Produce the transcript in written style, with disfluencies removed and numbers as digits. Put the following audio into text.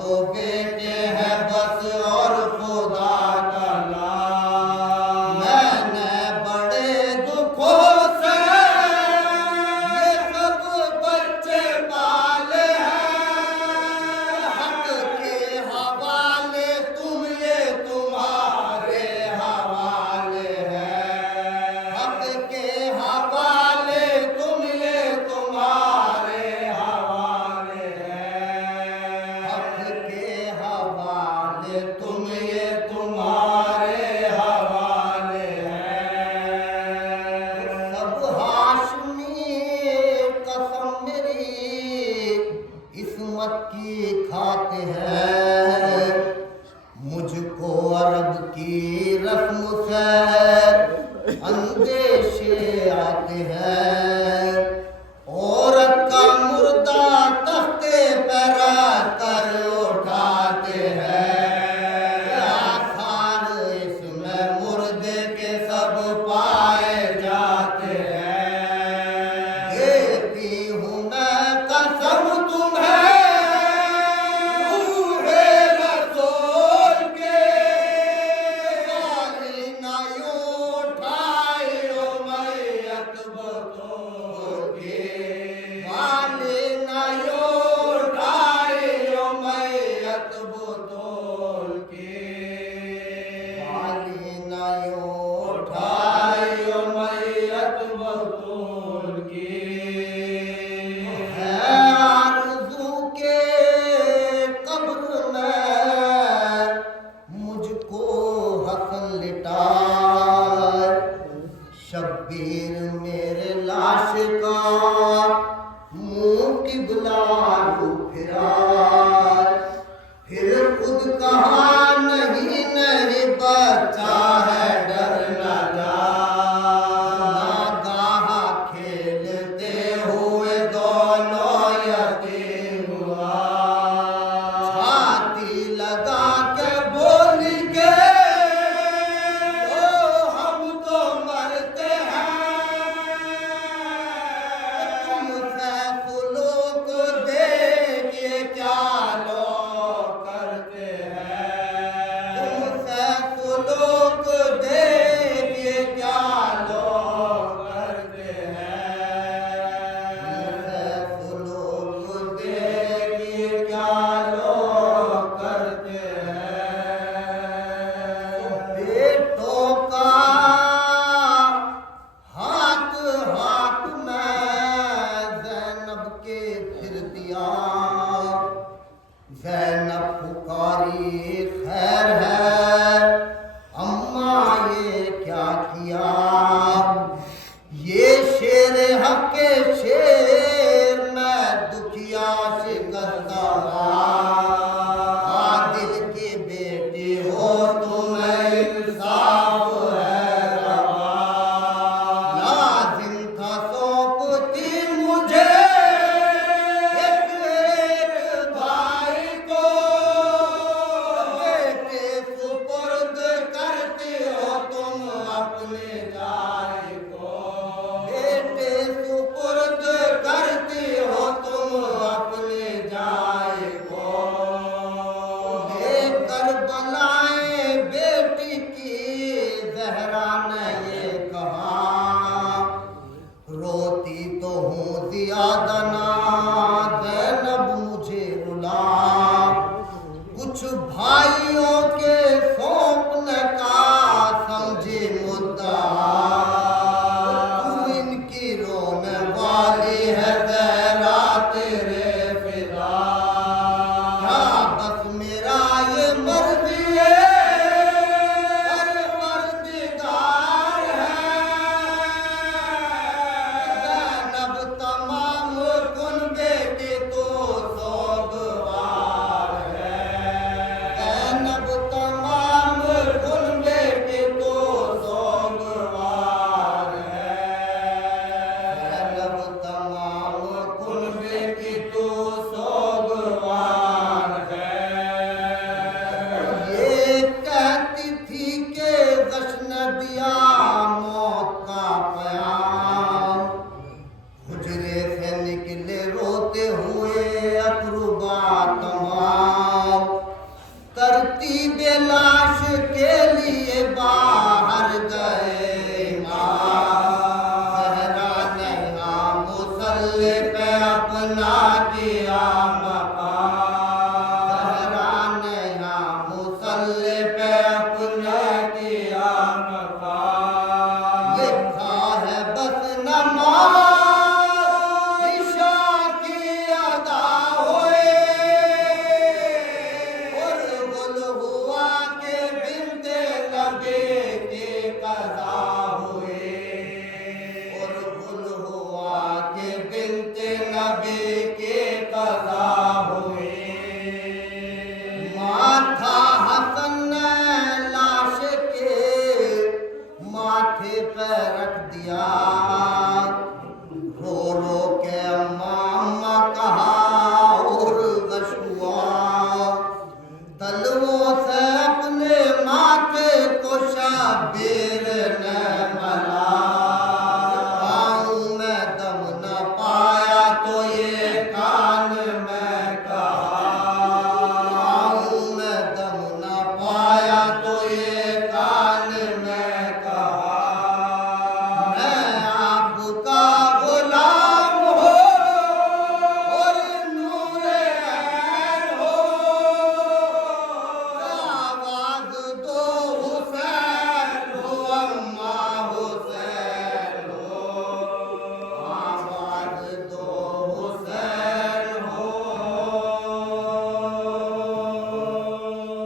दो बेटे हैं जैनब पुकारी खैर है, अम्मा ये क्या किया? ये शेर हक के शेर मैं दुखिया शिकस्ता आदिल के बेटे हो तुम इंसाफ है रवा। लाजिम था सौंपती मुझे एक एक भाई को, बेटे सुपुर्द करते हो तुम अपने जाय को। बेटे सुपुर्द करते हो तुम अपने जाय को। लेकर बलाए बेटी की ज़हरा ने ये कहा, रोती तो हूँ ज़ियादा ना ज़ैनब मुझे रुला। कुछ भाइयों के सौंपने का समझे मुद्दा, तू इनकी रोने वाली है ज़हरा तेरे फिदा। क्या बस मेरा ये मर्ज़ी है परवरदिगार है। ज़ैनब तमाम कुनबे की तो सोगवार है। ज़ैनब तमाम कुनबे की तो सोगवार है। ज़ैनब तमाम कुनबे की तो सोगवार है। ये कहती थी कि जश्न दिया मौत का प्याम, हुजरे से निकले रोते हुए अकरुबा तमाम। तरतीब लाश के लिए बाहर गए इमाम। ज़हरा ने यहाँ मुसल्ले पे अपना किया मकाम। ज़हरा ने यहाँ मुसल्ले पे अपना किया मकाम। लिखा है बस नमाज़ इशा की अदा हुए, और गुल हुआ के बिनते नबी के कज़ा हुए। और गुल हुआ के बिनते नबी के कज़ा हुए। माथा हसन ने लाश के माथे पे रख दिया। रो रो के अम्मा अम्मा कहा और गश हुआ। तलवों से अपने माथे को शाबे